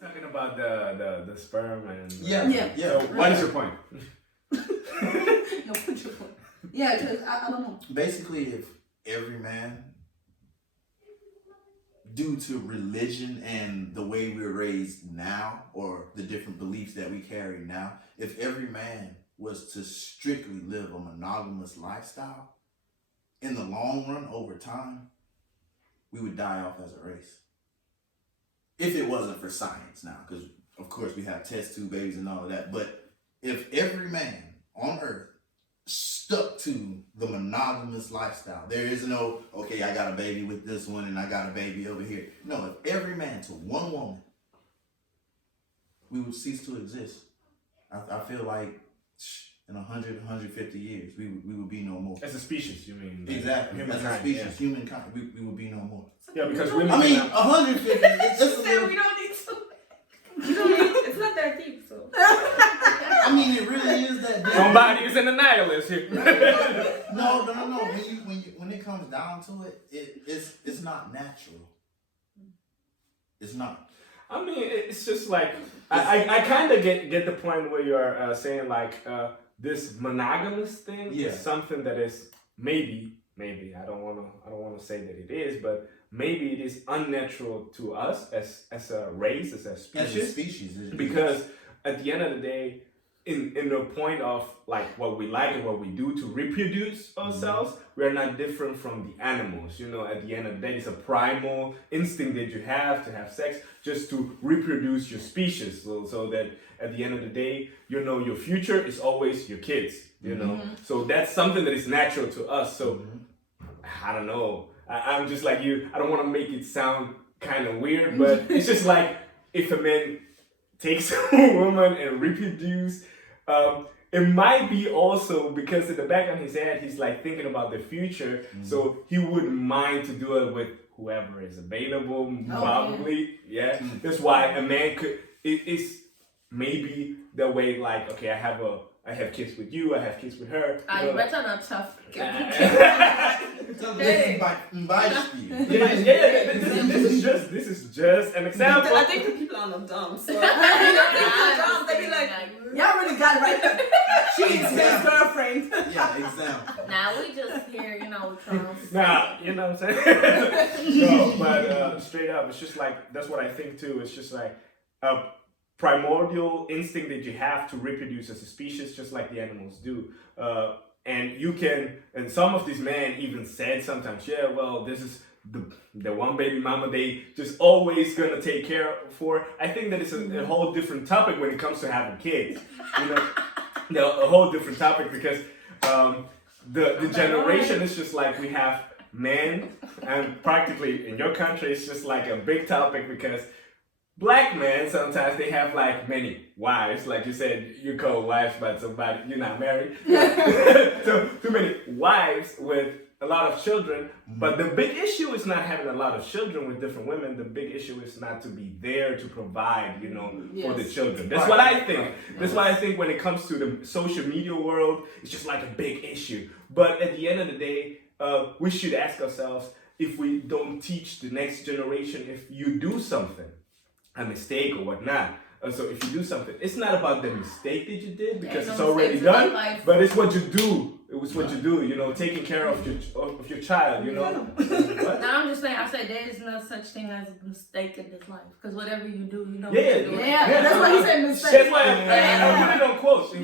Talking about the sperm and Yeah. So what is your point? No, put your point. Yeah, because I don't know. Basically, if every man, due to religion and the way we're raised now, or the different beliefs that we carry now, if every man was to strictly live a monogamous lifestyle, in the long run, over time, we would die off as a race. If it wasn't for science now, because of course we have test tube babies and all of that, but if every man on earth stuck to the monogamous lifestyle, there is no, okay, I got a baby with this one and I got a baby over here. No, if every man to one woman, we would cease to exist. I feel like in 100, 150 years, we would be no more. As a species, you mean? Exactly. As a species, humankind, we would be no more. Yeah, because women. I mean, 150. It's a little, We don't need to. It's not that deep, so. I mean, it really is that deep. Somebody is in the nihilist here. No. When it comes down to it, it's not natural. It's not. I mean, it's just like I kind of get the point where you're saying like this monogamous thing is something that is maybe I don't want to say that it is, but maybe it is unnatural to us as a race, as a species, because at the end of the day, in the point of like what we like and what we do to reproduce ourselves, we are not different from the animals. You know, at the end of the day, it's a primal instinct that you have to have sex just to reproduce your species. So that at the end of the day, you know, your future is always your kids. You know, so that's something that is natural to us. So I don't know. I'm just like you. I don't want to make it sound kind of weird, but it's just like if a man takes a woman and reproduce, it might be also because in the back of his head, he's like thinking about the future. So he wouldn't mind to do it with whoever is available, probably. Yeah. That's why a man it's maybe the way like, okay, I have kids with you, I have kids with her. I better not tough. This is just an example. I think the people are not dumb. So They be like, y'all really got it right there. She is his girlfriend. Yeah, example. Now we just hear, Trump's. Nah, you know what I'm saying? No, but straight up, it's just like, that's what I think too. It's just like a primordial instinct that you have to reproduce as a species, just like the animals do. And you can, and some of these men even said sometimes, yeah, well, this is the one baby mama they just always gonna take care of for. I think that it's a whole different topic when it comes to having kids. A whole different topic because the generation is just like we have men, and practically in your country it's just like a big topic because black men sometimes they have like many wives, like you said, you call wives but somebody you're not married. So too many wives with a lot of children, but the big issue is not having a lot of children with different women. The big issue is not to be there to provide, for the children. That's what I think. That's why I think when it comes to the social media world, it's just like a big issue. But at the end of the day, we should ask ourselves if we don't teach the next generation, if you do something, a mistake or whatnot. So if you do something, it's not about the mistake that you did because it's already done, but it's what you do. It was what you do, taking care of your child, No, I'm just saying, I said there is no such thing as a mistake in this life. Because whatever you do, you know what you're doing. Yeah, that's why he said mistake. That's why I put it on quotes.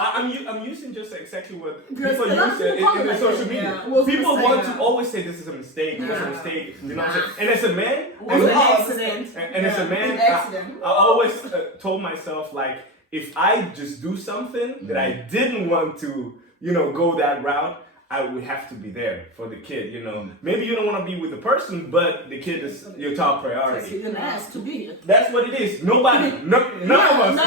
I'm using just exactly what people use in the social media. People want to always say this is a mistake, this is a mistake. You know what I'm saying? And as a man, I always told myself like, if I just do something that I didn't want to, go that route, I would have to be there for the kid, Maybe you don't want to be with the person, but the kid is your top priority. You're asked to be. That's what it is. Nobody, none of us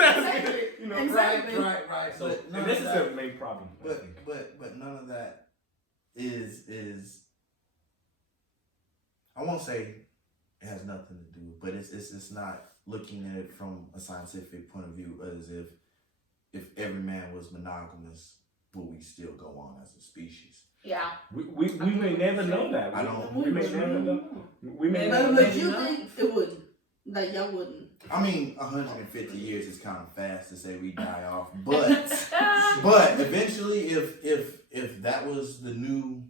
ask it. Exactly. Right. So, and this is the main problem. But none of that is. I won't say it has nothing to do, but it's not looking at it from a scientific point of view as if every man was monogamous, will we still go on as a species? Yeah. We may never know that. I don't. We may never know. We may But never would know. you think it wouldn't? Like y'all wouldn't? I mean, 150 years is kind of fast to say we die off, but eventually, if that was the new,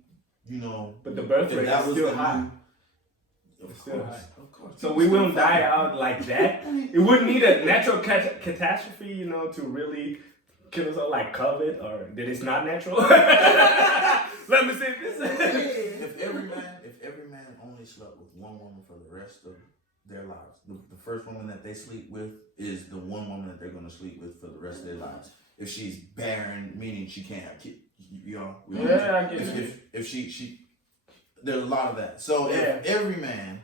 you know, But the birth if rate that is was still the high. new, It's still high. Of course. So we won't die out like that. It wouldn't need a natural catastrophe, you know, to really kill us all, like COVID, or that it's not natural. Let me say this. If every man only slept with one woman for the rest of their lives, the first woman that they sleep with is the one woman that they're going to sleep with for the rest of their lives. If she's barren, meaning she can't have kids, you know. Yeah, I get it. If she, there's a lot of that. So if every man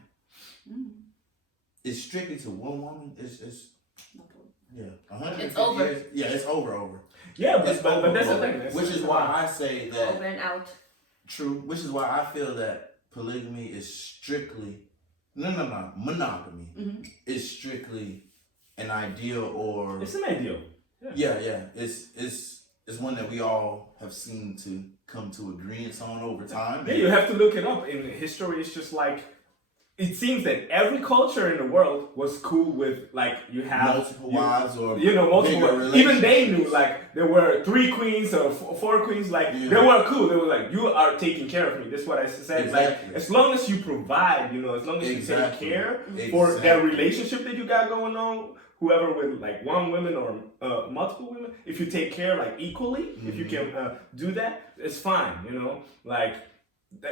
is strictly to one woman, it's 150 It's over. years. Yeah, it's over. Yeah, but It's over, that's the thing. which is why I say that. Over and out. True, which is why I feel that polygamy is strictly monogamy is strictly an ideal, or It's an ideal. yeah, it's one that we all have seen to come to agreements on over time. Yeah, you have to look it up. In history, it's just like, it seems that every culture in the world was cool with, like, you have multiple wives, or multiple bigger wives. Even they knew, relationships. like, there were 3 queens or 4 queens. Like, they were cool. They were like, you are taking care of me. That's what I said. Exactly. Like, as long as you provide, you know, as long as you take care for that relationship that you got going on, whoever with like one woman or multiple women, if you take care like equally, if you can do that, it's fine, you know, like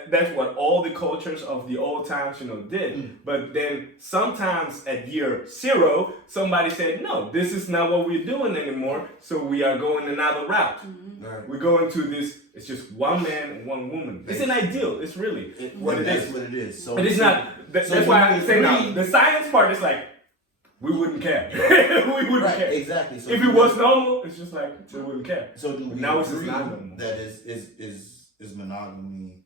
that's what all the cultures of the old times, you know, did. But then sometimes at year 0, somebody said, no, this is not what we're doing anymore, so we are going another route. Right. We're going to this, it's just one man and one woman. It's an ideal, it's really what it is. What it is. So but it's not, that's why I say now, the science part is like, we wouldn't care. We wouldn't care. Exactly. So if it was normal, it's just like, we wouldn't care. So do we now it's agree just not normal. that is monogamy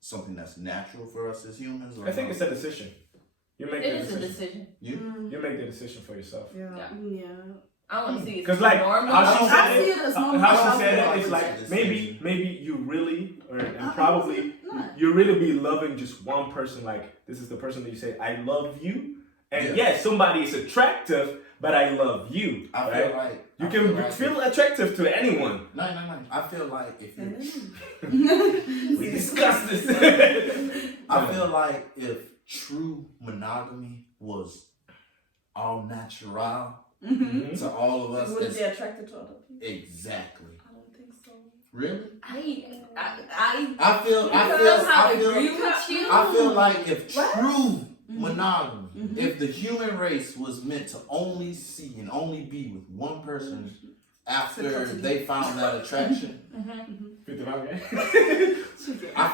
something that's natural for us as humans? Or I think it's a decision. You make It the is a decision. decision. You make the decision for yourself. Yeah. I want to see it. Because like normal. how she I said see it, it as normal. how she said I it, it's feel like like it's a maybe you really and probably you really be loving just one person. Like this is the person that you say I love you, and yes, somebody is attractive, but I love you. I feel like you can feel attractive to anyone. No. I feel like if you we discussed this. I feel like if true monogamy was all natural to all of us, Would be attracted to other people? exactly. I don't think so. Really? I feel like if true monogamy, if the human race was meant to only see and only be with one person after they found that attraction, I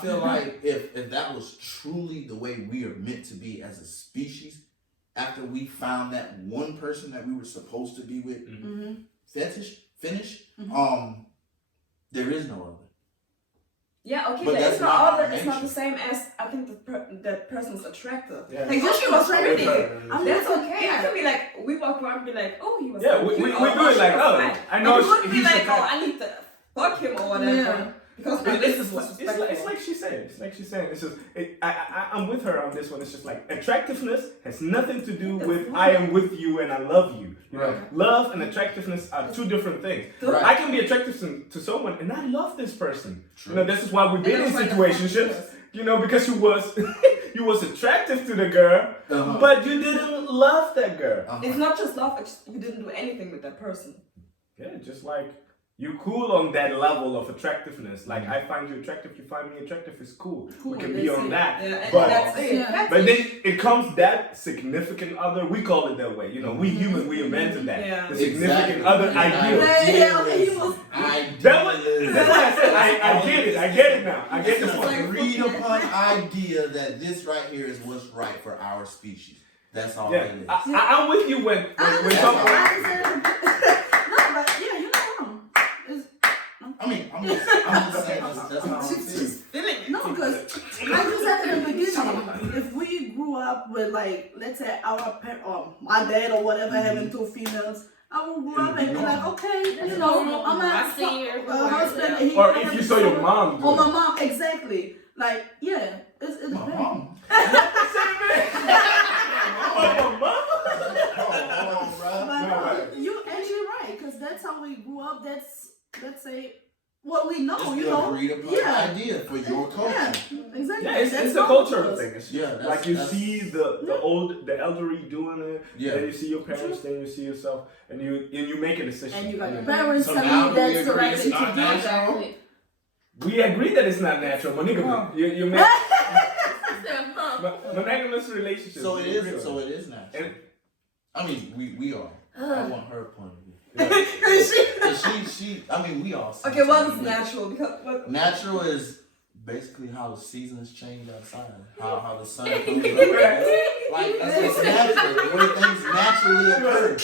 feel like if that was truly the way we are meant to be as a species, after we found that one person that we were supposed to be with, finish, there is no other. Yeah, okay, But but that's it's not not our other. It's not nature. the same as I think that person's attractive. Yeah. Like just she was pretty. That's okay. Yeah. It could be like we walk around and be like, oh, he was. Yeah, so we cute, do or it she like, was oh, fine. I know But you wouldn't be he's like, attractive. oh, I need to fuck him or whatever. Yeah. Because my business was It's respectful. like she said. It's like she's saying. It's just I'm with her on this one. It's just like attractiveness has nothing to do with I am with you and I love you. You know, love and attractiveness are 2 different things. Right. I can be attractive to someone and I love this person. True. You know, this is why we've been in it's like situationships. You know, because you was attractive to the girl, but you didn't love that girl. It's not just love. It's you didn't do anything with that person. Yeah, just like. You cool on that level of attractiveness. Like I find you attractive, you find me attractive. It's cool. We can be on that. Yeah, and but that's it. Yeah. but then it comes that significant other. We call it that way. You know, we humans we invented that. Yeah. The significant other Exactly. ideal. That's why I said I get it now. I get It's this an one. agreed upon idea that this right here is what's right for our species. That's all Yeah, it is. I'm with you when That's someone. all. No, but yeah, you're not wrong. I'm just saying that's how I'm feeling. She's feeling it. No, because like you said in the beginning, if we grew up with like, let's say our parent or my dad or whatever having 2 females, I will grow up and be like, okay, you know, I'm a husband. And he or if you saw your mom. Or my mom, exactly. Like, yeah, it's My mom. But you actually right, because that's how we grew up. That's, let's say, what we know, It's you the know. agreed upon idea for your culture. Yeah, exactly. Yeah, it's That's a cultural thing. It's Yeah, like you see the elderly doing it, Yeah. then you see your parents, then you see yourself, and you make a decision. And you got your parents So telling now you do we that's the agree right it's thing to not do. natural? We agree that it's not natural. Monogamy. You make monogamous relationships. So it we agree is. on So that. it is natural. And- I mean, we are. I want her point of view. Because She. I mean, we all. okay, what is natural? Because what? Natural is basically how the seasons change outside. How the sun comes up. Like that's what's natural. The way things naturally occur.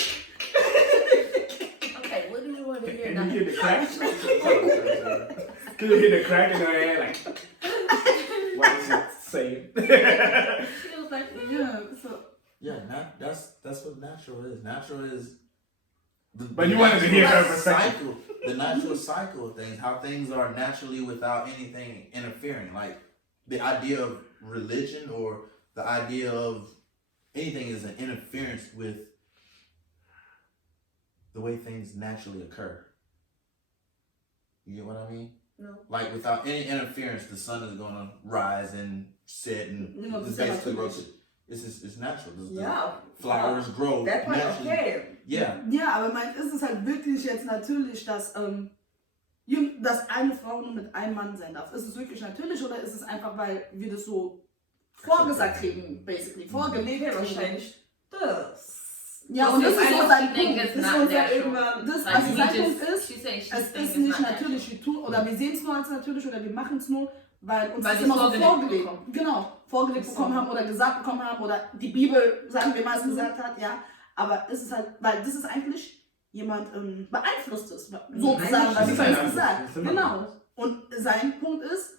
Okay, what do you want to hear Can now? you hear the crack? Can you hear the crack in her hand? Like, what is it saying? She was like, Yeah, so. Yeah, that's what natural is. Natural is. But you wanted to hear her perspective. cycle, the natural cycle of things, how things are naturally without anything interfering. Like the idea of religion or the idea of anything is an interference with the way things naturally occur. You get what I mean? No. Like without any interference, the sun is gonna rise and set, and You know, it's it's basically natural. it's natural. Ja. Flowers grow That part naturally. okay. Yeah. Ja, aber ist es halt wirklich jetzt natürlich, dass eine Frau nur mit einem Mann sein darf? Ist es wirklich natürlich oder ist es einfach, weil wir das so vorgesagt kriegen, basically, vorgelegt? Okay, wahrscheinlich das. Ja, und das ist so sein think Punkt. it's Das not ist unser natural. irgendwann, das, Like, also we sein just- Punkt ist, she said she es thinks ist it's nicht not natürlich, wir tun, oder wir sehen es nur als natürlich oder wir machen es nur, weil uns Weil das wir immer so vorgelegt vorgelegt, bekommen. genau, vorgelegt bekommen haben oder gesagt bekommen haben oder die Bibel, sagen wir mal, es gesagt hat, ja, aber es ist halt, weil das ist eigentlich jemand beeinflusst ist, sozusagen, was ich Eigentlich vorhin gesagt ist es immer genau. Und sein Punkt ist,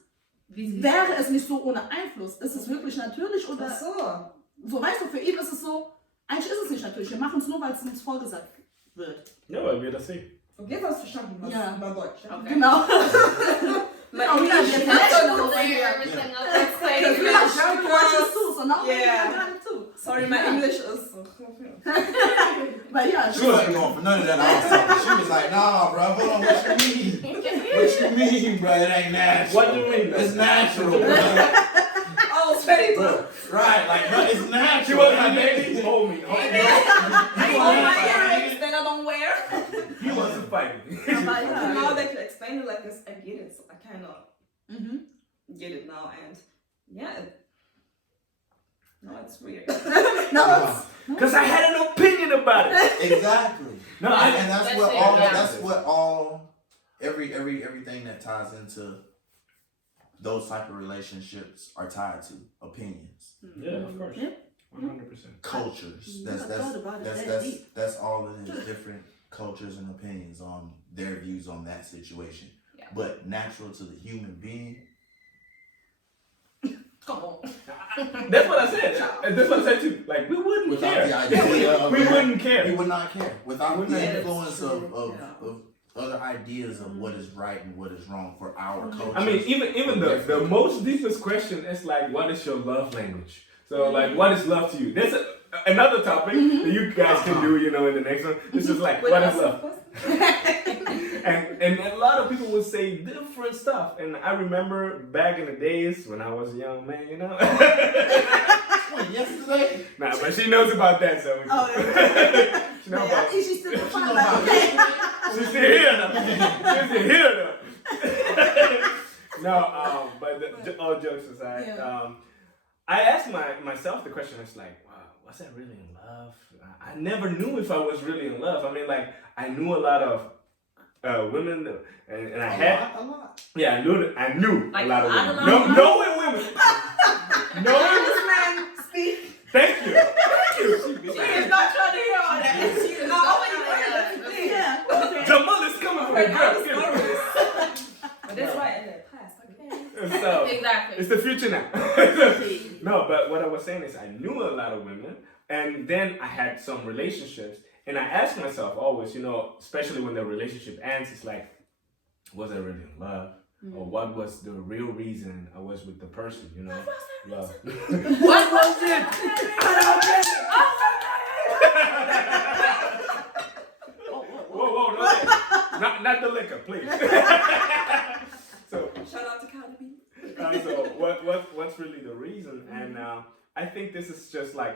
wie sie wäre es nicht so ohne Einfluss, ist es wirklich natürlich oder, Ach so. so weißt du, für ihn ist es so, eigentlich ist es nicht natürlich, wir machen es nur, weil es uns vorgesagt wird. Ja, weil wir das sehen. Okay, du hast verstanden, was Ja. über Deutsch. Ja? Okay. Genau. Like, Oh, yeah, English, yeah, not so yeah. good clear here. everything up. Because That's we Yeah, are very watches too, so now Yeah. we got it too. Sorry, my English is. But yeah, She wasn't going for none of that awesome. She was like, nah, bro, hold on, what you mean? What you mean, bro? It ain't natural. What do you mean? It's natural, bro. Oh, it's very Bro, good. right, like, bro, it's natural. She was my baby. Hold me. Hold me. I hold my earrings that I don't wear. He wasn't fighting. but yeah. Now that you explain it like this, I get it. So I kind of Mhm. get it now, and yeah. No, it's weird. No, Because I had an opinion about it. Exactly. No, And that's That's what it, all. yeah. That's what all. Everything that ties into those type of relationships are tied to opinions, Yeah, of course. Yeah. 100%. cultures. Never thought about it that deep. That's all it is. Different cultures and opinions on their views on that situation. Yeah. But natural to the human being. Come on. That's what I said. That's what I said too. Like, we wouldn't Without care. the idea of we wouldn't We care. would not care without We the wouldn't. influence Yeah, of, that's of, true. of other ideas of what is right and what is wrong for our culture. I mean, even the most deepest question is like, what is your love language? So, like, what is love to you? That's another topic that you guys can do, you know, in the next one. This is like, what is love? And a lot of people would say different stuff. And I remember back in the days when I was a young man, you know. What, yesterday? Nah, but she knows about that, so. Oh, She knows but about I think she's still She fine. know Like, about okay. She's still here though. She's still here though. No, but all jokes aside, Yeah. I asked myself the question. It's like, wow, was I really in love? I never knew if I was really in love. I mean, like, I knew a lot of women, and I had, a lot. yeah, I knew Like a lot of a lot, women. a lot, a lot? Knowing women. Knowing. This man speak. Thank you. Thank you. She is not trying to hear all that. She is not not only trying to heard hear the thing. Yeah, okay. Jamal is coming from the girl. Get it. But that's right in the past, okay? So, Exactly. it's the future now. No, but what I was saying is I knew a lot of women, and then I had some relationships, And I ask myself always, you know, especially when the relationship ends, it's like, was I really in love? Or what was the real reason I was with the person, you know? Love. What was it? Whoa, no, not the liquor, please. So Shout out to Cardi B. so what's really the reason? And I think this is just like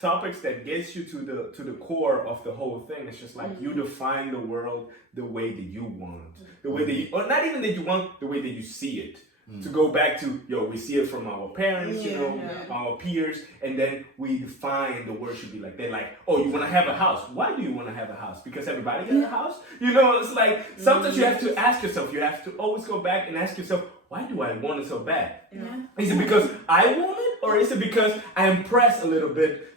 topics that gets you to the core of the whole thing. It's just like you define the world the way that you want, the way that you, or not even that you want, the way that you see it. To go back to, we see it from our parents, our peers, and then we define the word should be like, they're like, oh, you want to have a house. Why do you want to have a house? Because everybody gets a house? You know, it's like, sometimes you have to ask yourself, you have to always go back and ask yourself, why do I want it so bad? Is it because I want it? Or is it because I am pressed a little bit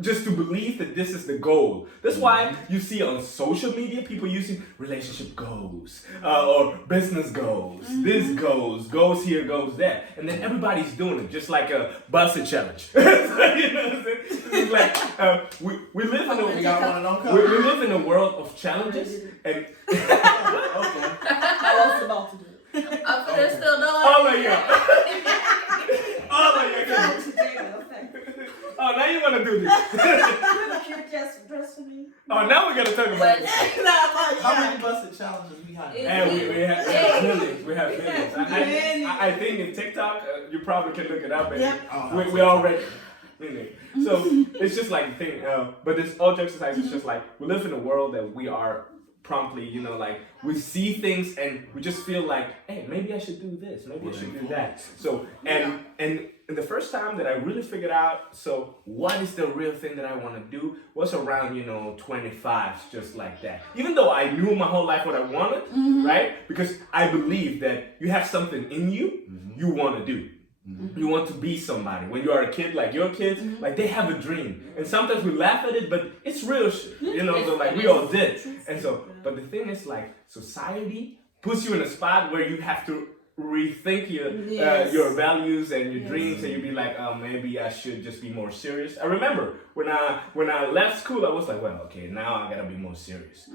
just to believe that this is the goal? That's why you see on social media people using relationship goals or business goals. This goes here, goes there. And then everybody's doing it, just like a busted challenge. You know what I'm saying? It's like, we live in a world of challenges. And I was about to do it. I'm gonna still know it. oh my God. Oh my God. Oh, now you want to do this. Cute dress for me. Oh, now we're going to talk about this. How many busted challenges we have? And we have millions. We have millions. I think in TikTok, you probably can look it up. And we already... So it's just like the thing. But this all jokes aside, it's just like we live in a world that we are promptly, you know, like we see things and we just feel like, hey, maybe I should do this, maybe I should do that. So and the first time that I really figured out, so what is the real thing that I want to do was around, 25, just like that. Even though I knew my whole life what I wanted, right? Because I believe that you have something in you you want to do. You want to be somebody. When you are a kid, like your kids, like they have a dream. And sometimes we laugh at it, but it's real shit. So like we all did. And so, but the thing is like society puts you in a spot where you have to rethink your values and your dreams, and you be like, oh, maybe I should just be more serious. I remember when I left school, I was like, well, okay, now I gotta be more serious.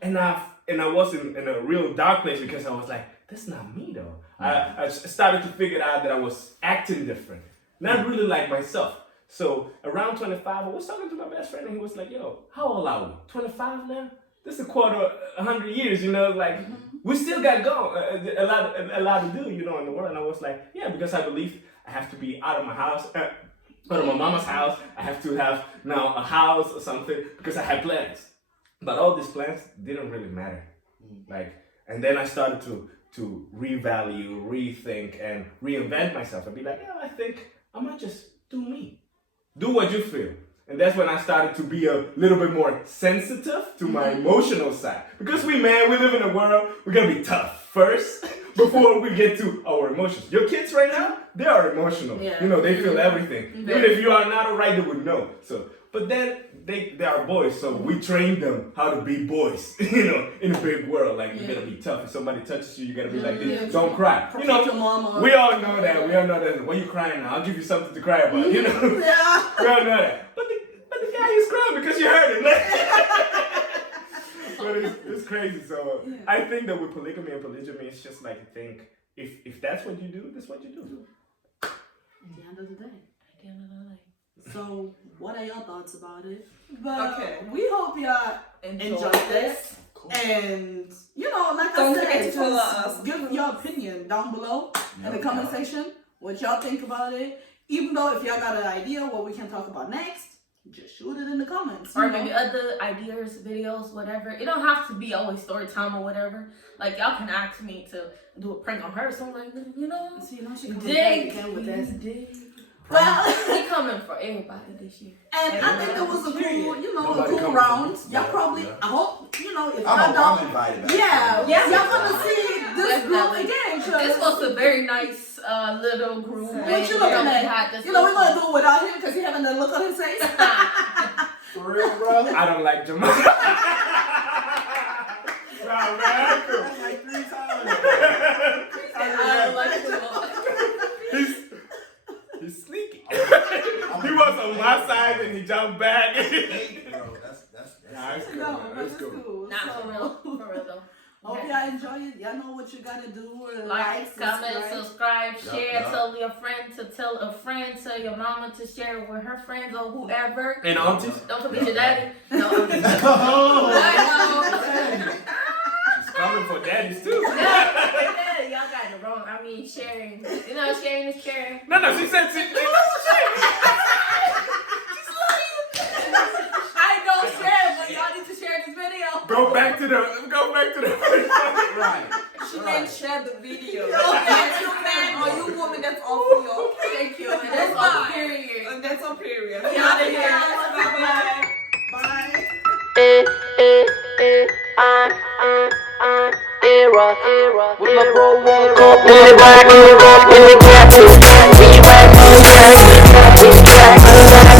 And I was in a real dark place because I was like, that's not me though. I started to figure out that I was acting different, not really like myself. So around 25, I was talking to my best friend and he was like, yo, how old are we? 25 now? This is 100 years, like we still got a lot to do, in the world. And I was like, yeah, because I believe I have to be out of my house, out of my mama's house. I have to have now a house or something because I had plans. But all these plans didn't really matter. And then I started to revalue, rethink, and reinvent myself and be like, yeah, I think I might just do me. Do what you feel. And that's when I started to be a little bit more sensitive to my emotional side. Because we live in a world, we're going to be tough first before we get to our emotions. Your kids right now, they are emotional. They feel everything. Even if you are not alright, they would know. So, but then they are boys, so we train them how to be boys, in a big world. Like, you're going to be tough. If somebody touches you, you got to be like this. Don't cry. Your mama. We all know that. We all know that. Why are you crying now? I'll give you something to cry about, We all know that. But the guy is crying because you heard it. But it's crazy. So I think that with polygamy and polygyny, it's just like, I think if that's what you do, that's what you do. At the end of the day. So, what are your thoughts about it? But we hope y'all enjoyed this. Cool. And, like I said, give your opinion down below in the comment section, what y'all think about it. Even though if y'all got an idea what we can talk about next, just shoot it in the comments. Or maybe other ideas, videos, whatever. It don't have to be always story time or whatever. Like, y'all can ask me to do a prank on her or something like that, See, now she dig with this. Well, we coming for everybody this year. And I think it was a cool round. Y'all probably, I hope, if y'all don't. Y'all gonna see this group again. This was a very nice little group. What you looking at? We're gonna do it without him because he having a look on his face. For real, bro? I don't like Jamal. Like 3 times. I don't like Jamal. He's sneaky. He was on my side and he jumped back. Bro, that's I That's cool. No, Man. but That's it's cool. cool. Not for real. For real though. Hope Okay. y'all enjoy it. Y'all know what you gotta do. Like, comment, subscribe, share, Yup. tell your friend to tell a friend, tell your mama to share it with her friends or whoever. And aunties? Don't forget your daddy. No, I'm just She's coming for daddies too. yeah, y'all got it wrong. I mean, sharing. You know, sharing is caring. No, she said she I don't share, but y'all need to share this video. Go back to the Right. She didn't share the video. Okay. You man or you woman, that's all for you. Thank you. And that's all period. And that's on period. We out of here. Bye-bye. Bye. Era, with my bro walk up in the back, in the gap, we right on track,